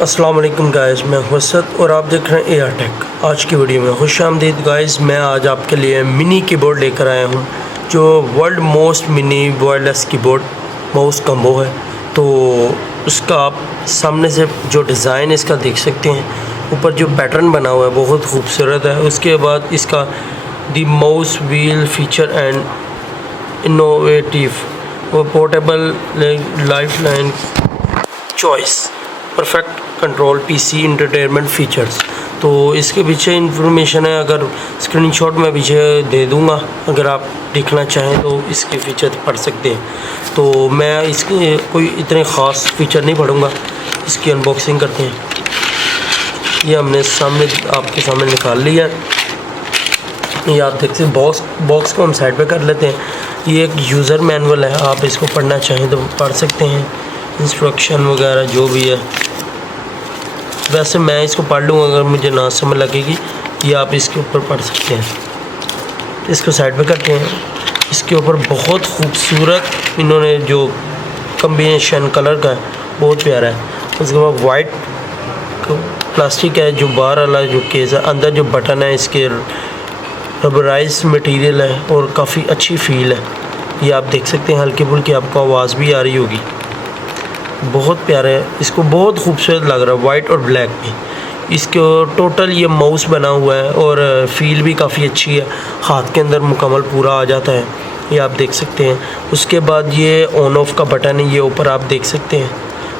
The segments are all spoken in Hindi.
अस्सलाम वालेकुम गाइस, मैं हुसैन और आप देख रहे हैं एआर टेक। आज की वीडियो में खुश आमदीद गाइस। मैं आज आपके लिए मिनी कीबोर्ड लेकर आया हूं जो world most mini wireless keyboard mouse combo है। तो उसका आप सामने से जो डिज़ाइन इसका देख सकते हैं, ऊपर जो पैटर्न बना हुआ है बहुत खूबसूरत है। उसके बाद इसका the mouse wheel feature and innovative और portable life line choice perfect control PC entertainment features. तो इसके पीछे इंफॉर्मेशन है, अगर स्क्रीनशॉट मैं पीछे दे दूंगा, अगर आप देखना चाहें तो इसके फीचर पढ़ सकते हैं। तो मैं इसके कोई इतने ख़ास फीचर नहीं पढ़ूंगा, इसकी अनबॉक्सिंग करते हैं। ये हमने आपके सामने निकाल लिया है। ये आप देखते हैं, बॉक्स को हम साइड पे कर लेते हैं। ये एक यूज़र मैनुअल है, आप इसको पढ़ना चाहें तो पढ़ सकते हैं, इंस्ट्रक्शन वगैरह जो भी है। वैसे मैं इसको पढ़ लूँगा, अगर मुझे ना समझ लगेगी ये आप इसके ऊपर पढ़ सकते हैं। इसको साइड पे करते हैं। इसके ऊपर बहुत खूबसूरत इन्होंने जो कम्बिनेशन कलर का है बहुत प्यारा है। उसके बाद वाइट प्लास्टिक है, जो बाहर वाला जो केस है, अंदर जो बटन है इसके रबराइज मटेरियल है और काफ़ी अच्छी फील है। ये आप देख सकते हैं, हल्की फुल्की आपको आवाज़ भी आ रही होगी। बहुत प्यारा है, इसको बहुत खूबसूरत लग रहा है वाइट और ब्लैक में। इसको टोटल ये माउस बना हुआ है और फील भी काफ़ी अच्छी है, हाथ के अंदर मुकम्मल पूरा आ जाता है। ये आप देख सकते हैं। उसके बाद ये ऑन ऑफ का बटन है, ये ऊपर आप देख सकते हैं।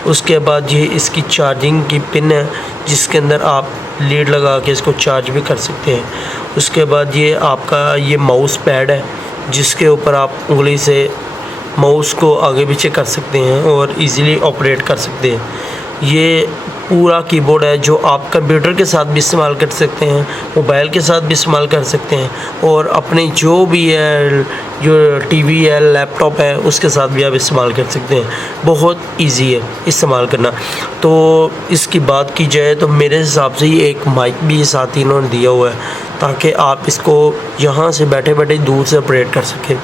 उसके बाद ये इसकी चार्जिंग की पिन है, जिसके अंदर आप लीड लगा के इसको चार्ज भी कर सकते हैं। उसके बाद ये आपका ये माउस पैड है, जिसके ऊपर आप उंगली से माउस को आगे पीछे कर सकते हैं और इजीली ऑपरेट कर सकते हैं। ये पूरा कीबोर्ड है जो आप कंप्यूटर के साथ भी इस्तेमाल कर सकते हैं, मोबाइल के साथ भी इस्तेमाल कर सकते हैं, और अपने जो भी है, जो टीवी है, लैपटॉप है, उसके साथ भी आप इस्तेमाल कर सकते हैं। बहुत इजी है इस्तेमाल करना। तो इसकी बात की जाए तो मेरे हिसाब से ये एक माइक भी साथ ही इन्होंने दिया हुआ है, ताकि आप इसको यहाँ से बैठे बैठे दूर से ऑपरेट कर सकें।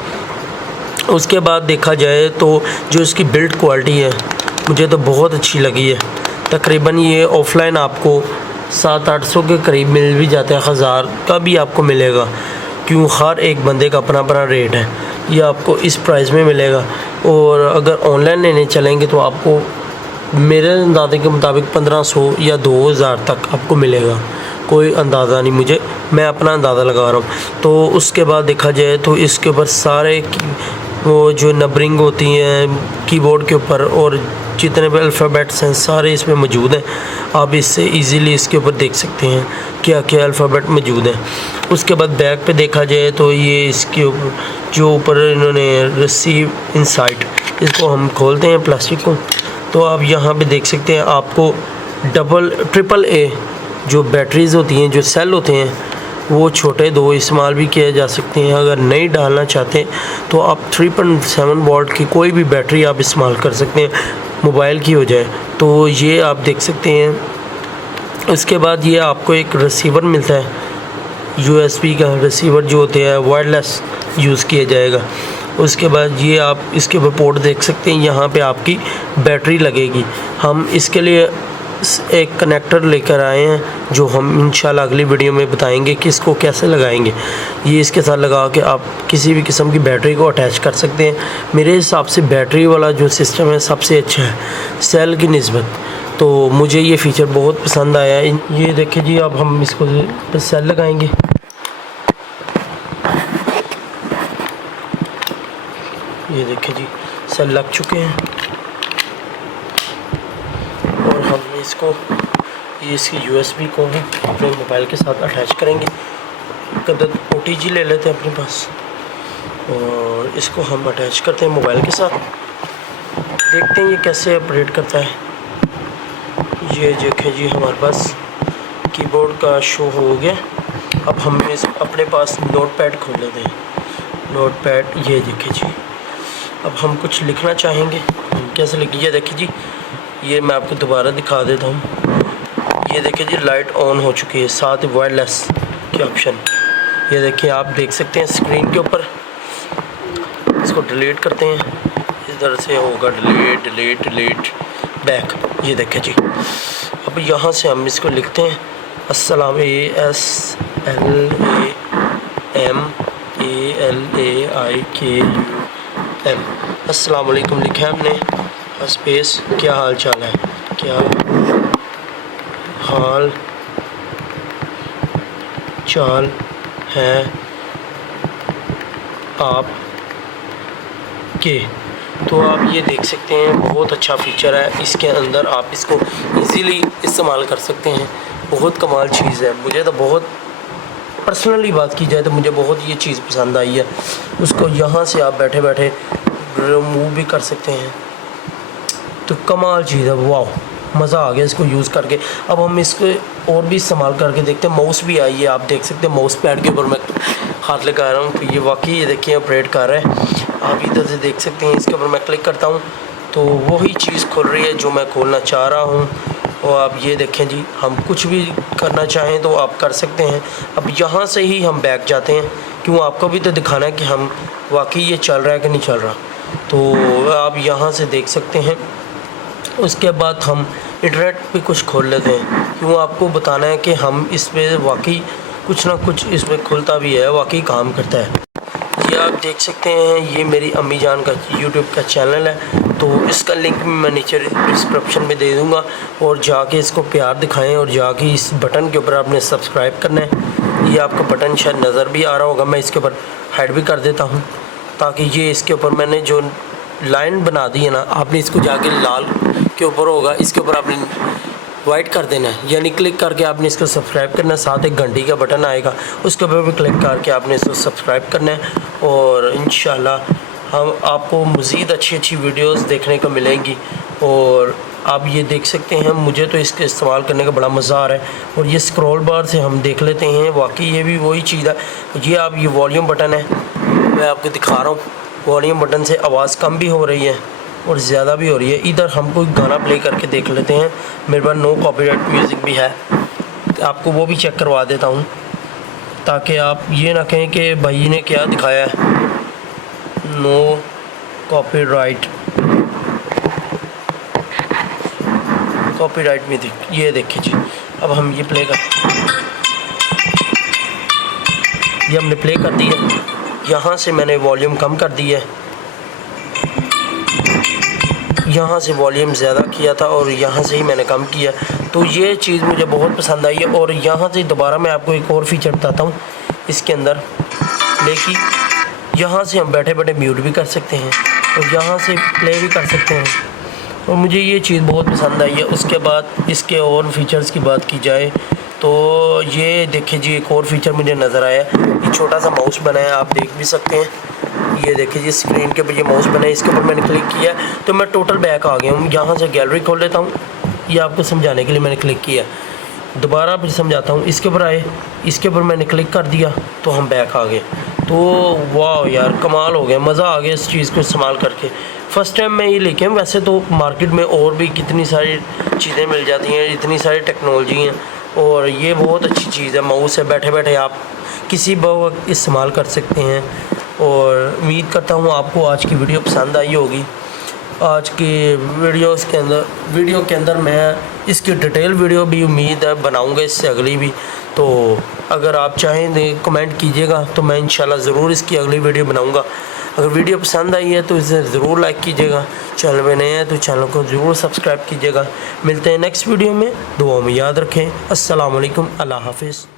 उसके बाद देखा जाए तो जो इसकी बिल्ड क्वालिटी है मुझे तो बहुत अच्छी लगी है। तकरीबन ये ऑफ़लाइन आपको 700-800 के करीब मिल भी जाता है, 1000 का भी आपको मिलेगा, क्यों हर एक बंदे का अपना अपना रेट है। ये आपको इस प्राइस में मिलेगा। और अगर ऑनलाइन लेने चलेंगे तो आपको मेरे अंदाजे के मुताबिक 1500 या 2000 तक आपको मिलेगा। कोई अंदाज़ा नहीं, मैं अपना अंदाज़ा लगा रहा हूँ। तो उसके बाद देखा जाए तो इसके ऊपर सारे वो जो नंबरिंग होती हैं कीबोर्ड के ऊपर, और जितने भी अल्फ़ाबेट्स हैं सारे इसमें मौजूद हैं। आप इससे इजीली इसके ऊपर देख सकते हैं क्या क्या अल्फ़ाबेट मौजूद हैं। उसके बाद बैक पे देखा जाए तो ये इसके ऊपर जो ऊपर इन्होंने रिसीव इनसाइट, इसको हम खोलते हैं प्लास्टिक को, तो आप यहाँ पे देख सकते हैं आपको ट्रिपल ए जो बैटरीज़ होती हैं, जो सेल होते हैं, वो छोटे 2 इस्तेमाल भी किए जा सकते हैं। अगर नहीं डालना चाहते तो आप 3.7 वोल्ट की कोई भी बैटरी आप इस्तेमाल कर सकते हैं, मोबाइल की हो जाए। तो ये आप देख सकते हैं। उसके बाद ये आपको एक रिसीवर मिलता है, USB का रिसीवर जो होते हैं वायरलेस यूज़ किया जाएगा। उसके बाद ये आप इसके ऊपर पोर्ट देख सकते हैं, यहाँ पे आपकी बैटरी लगेगी। हम इसके लिए एक कनेक्टर लेकर आए हैं जो हम इंशाल्लाह अगली वीडियो में बताएंगे कि इसको कैसे लगाएंगे। ये इसके साथ लगा के आप किसी भी किस्म की बैटरी को अटैच कर सकते हैं। मेरे हिसाब से बैटरी वाला जो सिस्टम है सबसे अच्छा है सेल की निस्बत। तो मुझे ये फ़ीचर बहुत पसंद आया। ये देखिए जी, अब हम इसको सेल लगाएंगे। ये देखिए जी, सेल लग चुके हैं और हम इसको ये इसकी USB को भी अपने मोबाइल के साथ अटैच करेंगे। कदर OTG ले लेते हैं अपने पास और इसको हम अटैच करते हैं मोबाइल के साथ। देखते हैं ये कैसे ऑपरेट करता है। ये देखें जी, हमारे पास कीबोर्ड का शो हो गया। अब हम अपने पास नोटपैड खोल लेते हैं। नोटपैड, ये देखें जी, अब हम कुछ लिखना चाहेंगे, कैसे लिखिए। देखिए जी, ये मैं आपको दोबारा दिखा देता हूँ। ये देखिए जी, लाइट ऑन हो चुकी है, साथ ही वायरलेस के ऑप्शन। ये देखिए, आप देख सकते हैं स्क्रीन के ऊपर। इसको डिलीट करते हैं, इस तरह से होगा डिलीट डिलीट डिलीट बैक। ये देखें जी, अब यहाँ से हम इसको लिखते हैं अस्सलाम, ASLAMALAIKUM, अस्सलाम वालेकुम लिखा है हमने, स्पेस क्या हाल चाल है, क्या हाल चाल है आप के। तो आप ये देख सकते हैं बहुत अच्छा फीचर है इसके अंदर, आप इसको इजीली इस्तेमाल कर सकते हैं। बहुत कमाल चीज़ है, मुझे तो बहुत पर्सनली बात की जाए तो मुझे बहुत ये चीज़ पसंद आई है। उसको यहाँ से आप बैठे बैठे रिमूव भी कर सकते हैं, तो कमाल चीज़ है। वाह, मज़ा आ गया इसको यूज़ करके। अब हम इसको और भी इस्तेमाल करके देखते हैं। माउस भी आई है, आप देख सकते हैं माउस पैड के ऊपर मैं हाथ लगा रहा हूँ, तो ये वाकई ये देखिए ऑपरेट कर रहा है। आप इधर से देख सकते हैं, इसके ऊपर मैं क्लिक करता हूँ तो वही चीज़ खुल रही है जो मैं खोलना चाह रहा हूँ। और आप ये देखें जी, हम कुछ भी करना चाहें तो आप कर सकते हैं। अब यहाँ से ही हम बैक जाते हैं, क्यों आपको भी तो दिखाना है कि हम वाकई ये चल रहा है कि नहीं चल रहा। तो आप यहाँ से देख सकते हैं। उसके बाद हम इंटरनेट पे कुछ खोल लेते हैं, क्यों आपको बताना है कि हम इस पर वाकई कुछ ना कुछ इसमें खुलता भी है, वाकई काम करता है। ये आप देख सकते हैं, ये मेरी अम्मी जान का यूट्यूब का चैनल है, तो इसका लिंक मैं नीचे डिस्क्रिप्शन में दे दूँगा। और जाके इसको प्यार दिखाएं और जाके इस बटन के ऊपर आपने सब्सक्राइब करना है। ये आपका बटन शायद नज़र भी आ रहा होगा, मैं इसके ऊपर हाइड भी कर देता हूँ, ताकि ये इसके ऊपर मैंने जो लाइन बना दी है ना, आपने इसको जाके लाल के ऊपर होगा, इसके ऊपर आपने वाइट कर देना है, यानी क्लिक करके आपने इसको सब्सक्राइब करना है। साथ एक घंटी का बटन आएगा, उसके ऊपर भी क्लिक करके आपने इसको सब्सक्राइब करना है। और इंशाल्लाह हम आपको मज़ीद अच्छी वीडियोस देखने को मिलेंगी। और आप ये देख सकते हैं, मुझे तो इसके इस्तेमाल करने का बड़ा मज़ा आ रहा है। और ये स्क्रॉल बार से हम देख लेते हैं, वाकई ये भी वही चीज़ है। ये आप ये वॉल्यूम बटन है, मैं आपको दिखा रहा हूँ। वॉल्यूम बटन से आवाज़ कम भी हो रही है और ज़्यादा भी हो रही है। इधर हम कोई गाना प्ले करके देख लेते हैं, मेरे पास नो कॉपीराइट म्यूज़िक भी है, आपको वो भी चेक करवा देता हूँ, ताकि आप ये ना कहें कि भाई ने क्या दिखाया है। नो कॉपीराइट म्यूज़िक, ये देखिए जी। अब हम ये प्ले कर, ये हमने प्ले कर दी है। यहाँ से मैंने वॉल्यूम कम कर दी है, यहाँ से वॉल्यूम ज़्यादा किया था और यहाँ से ही मैंने कम किया। तो ये चीज़ मुझे बहुत पसंद आई है। और यहाँ से दोबारा मैं आपको एक और फीचर बताता हूँ इसके अंदर, लेकिन यहाँ से हम बैठे बैठे म्यूट भी कर सकते हैं और यहाँ से प्ले भी कर सकते हैं। और मुझे ये चीज़ बहुत पसंद आई है। उसके बाद इसके और फीचर्स की बात की जाए तो ये देखिए जी, एक और फीचर मुझे नज़र आया, ये छोटा सा माउस बना है, आप देख भी सकते हैं। ये देखिए जी, स्क्रीन के ऊपर ये माउस बना है, इसके ऊपर मैंने क्लिक किया तो मैं टोटल बैक आ गया हूँ। यहाँ से गैलरी खोल लेता हूँ, ये आपको समझाने के लिए मैंने क्लिक किया। दोबारा फिर समझाता हूँ, इसके ऊपर आए, इसके ऊपर मैंने क्लिक कर दिया तो हम बैक आ गए। तो वाह यार, कमाल हो गया, मज़ा आ गया इस चीज़ को इस्तेमाल करके। फ़र्स्ट टाइम मैं ये लेके आऊँ। वैसे तो मार्केट में और भी कितनी सारी चीज़ें मिल जाती हैं, इतनी सारी टेक्नोलॉजी हैं, और ये बहुत अच्छी चीज़ है। माउस से बैठे बैठे आप किसी वक्त इस्तेमाल कर सकते हैं। और उम्मीद करता हूँ आपको आज की वीडियो पसंद आई होगी। आज के वीडियो के अंदर मैं इसकी डिटेल वीडियो भी उम्मीद है बनाऊँगा, इससे अगली भी। तो अगर आप चाहें कमेंट कीजिएगा, तो मैं इंशाल्लाह ज़रूर इसकी अगली वीडियो बनाऊँगा। अगर वीडियो पसंद आई है तो इसे ज़रूर लाइक कीजिएगा, चैनल में नए हैं तो चैनल को ज़रूर सब्सक्राइब कीजिएगा। मिलते हैं नेक्स्ट वीडियो में, दुआ में याद रखें। अस्सलाम वालेकुम, अल्लाह हाफिज़।